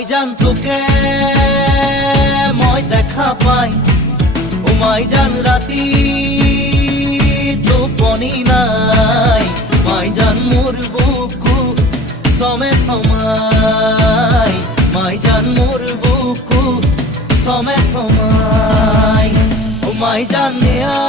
মাইজান তোকে মই দেখা পাই, ও মাইজান রাতি টোপনি নাই, মাইজান মোর বুকু সমে সমাই, মাইজান মোর বুকু সমে সমাই, ও মাইজান নেয়া